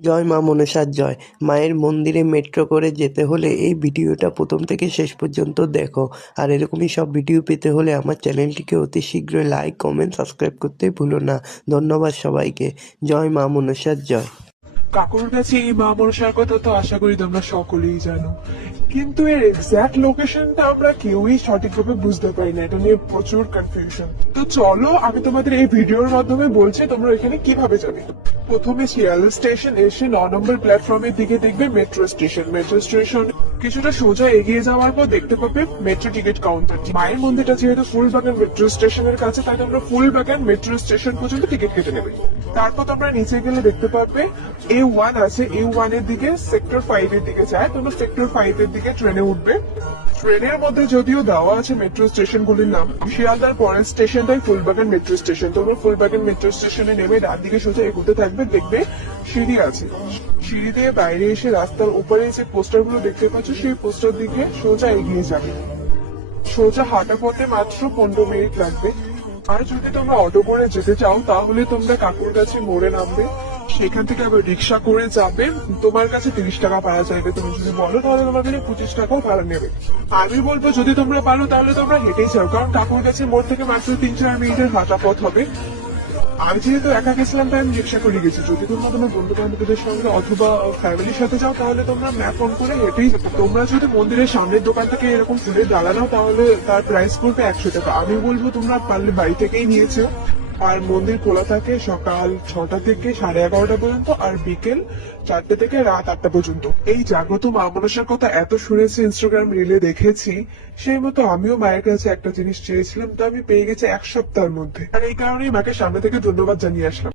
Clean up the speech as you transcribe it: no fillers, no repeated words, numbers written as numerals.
জয় মা মনসার জয়। মায়ের মন্দিরে মেট্রো করে যেতে হলে এই ভিডিওটা প্রথম থেকে শেষ পর্যন্ত দেখো। আর এরকমই সব ভিডিও পেতে হলে আমার চ্যানেলটিকে অতি শীঘ্রই লাইক, কমেন্ট, সাবস্ক্রাইব করতে ভুলো না। ধন্যবাদ সবাইকে। জয় মা মনসার জয়। কাকুর কাছে এই মা মনসার কথা তো আশা করি তোমরা সকলেই জানো, কিন্তু এর এক্সাক্ট লোকেশনটা আমরা কেউই সঠিকভাবে বুঝতে পারি না। এটা নিয়ে প্রচুর কনফিউশন। তো চলো আমি তোমাদের এই ভিডিওর মাধ্যমে বলছি তোমরা এখানে কিভাবে যাবে। প্রথমে শিয়ালদা স্টেশন এসে 9 নম্বর প্ল্যাটফর্মের দিকে দেখবে মেট্রো স্টেশন। মেট্রো স্টেশন কিছুটা সোজা এগিয়ে যাওয়ার পর দেখতে পাবে মেট্রো টিকিট কাউন্টার। মায়ের মন্দিরটা যেহেতু ফুলবাগান মেট্রো স্টেশনের কাছে, তাই তোমরা ফুলবাগান মেট্রো স্টেশন পর্যন্ত টিকিট কেটে নেবে। তারপর তোমরা নিচে গেলে দেখতে পাবে A1 আছে। A1 এর দিকে সেক্টর 5 এর দিকে যায়। তোমরা সেক্টর 5 এর দিকে ট্রেনে উঠবে। ট্রেনের মধ্যে যদিও দেওয়া আছে মেট্রো স্টেশন গুলির নাম, শিয়ালদার পরের স্টেশনটাই ফুলবাগান মেট্রো স্টেশন। তোমরা ফুলবাগান মেট্রো স্টেশনে নেমে ডান দিকে সোজা এগোতে থাকবে, দেখবে সিঁড়ি আছে। সিঁড়ি দিয়ে বাইরে এসে রাস্তার উপরে যে পোস্টার গুলো দেখতে পাচ্ছ, সেই পোস্টার দিকে সোজা এগিয়ে যাবে। সোজা হাঁটা পথে মাত্র 15 মিনিট লাগবে। আর যদি তোমরা অটো করে যেতে চাও তাহলে তোমরা কাকুর কাছে মোড়ে নামবে, সেখান থেকে আবার রিক্সা করে যাবে। তোমার কাছে 30 টাকা ভাড়া চাইবে। তুমি যদি বলো তাহলে তোমার কাছে 25 টাকাও ভাড়া নেবে। আমি বলবো যদি তোমরা পারো তাহলে তোমরা হেঁটেই যাও, কারণ কাকুর কাছে মোড় থেকে মাত্র 3-4 মিনিটের হাঁটা পথ হবে। আমি যেহেতু একা গেছিলাম তাই আমি রিক্সা করে গেছি। যদি তোমরা তোমার বন্ধু বান্ধবদের সঙ্গে অথবা ফ্যামিলির সাথে যাও তাহলে তোমরা ম্যাপ অন করে হেঁটেই যেতে পারো। তোমরা যদি মন্দিরের সামনের দোকান থেকে এরকম ফুলের ডালা নাও তাহলে তার প্রাইস পড়বে 100 টাকা। আমি বলবো তোমরা পারলে বাড়ি থেকেই নিয়েছো। আর মন্দির খোলা থাকে সকাল 6টা থেকে 11:30 পর্যন্ত, আর বিকেল 4টে থেকে রাত 8টা পর্যন্ত। এই জাগ্রত মা মনসার কথা এত শুনেছি, ইনস্টাগ্রাম রিলে দেখেছি, সেই মতো আমিও মায়ের কাছে একটা জিনিস চেয়েছিলাম, তো আমি পেয়ে গেছি 1 সপ্তাহের মধ্যে। আর এই কারণেই মাকে সামনে থেকে ধন্যবাদ জানিয়ে আসলাম।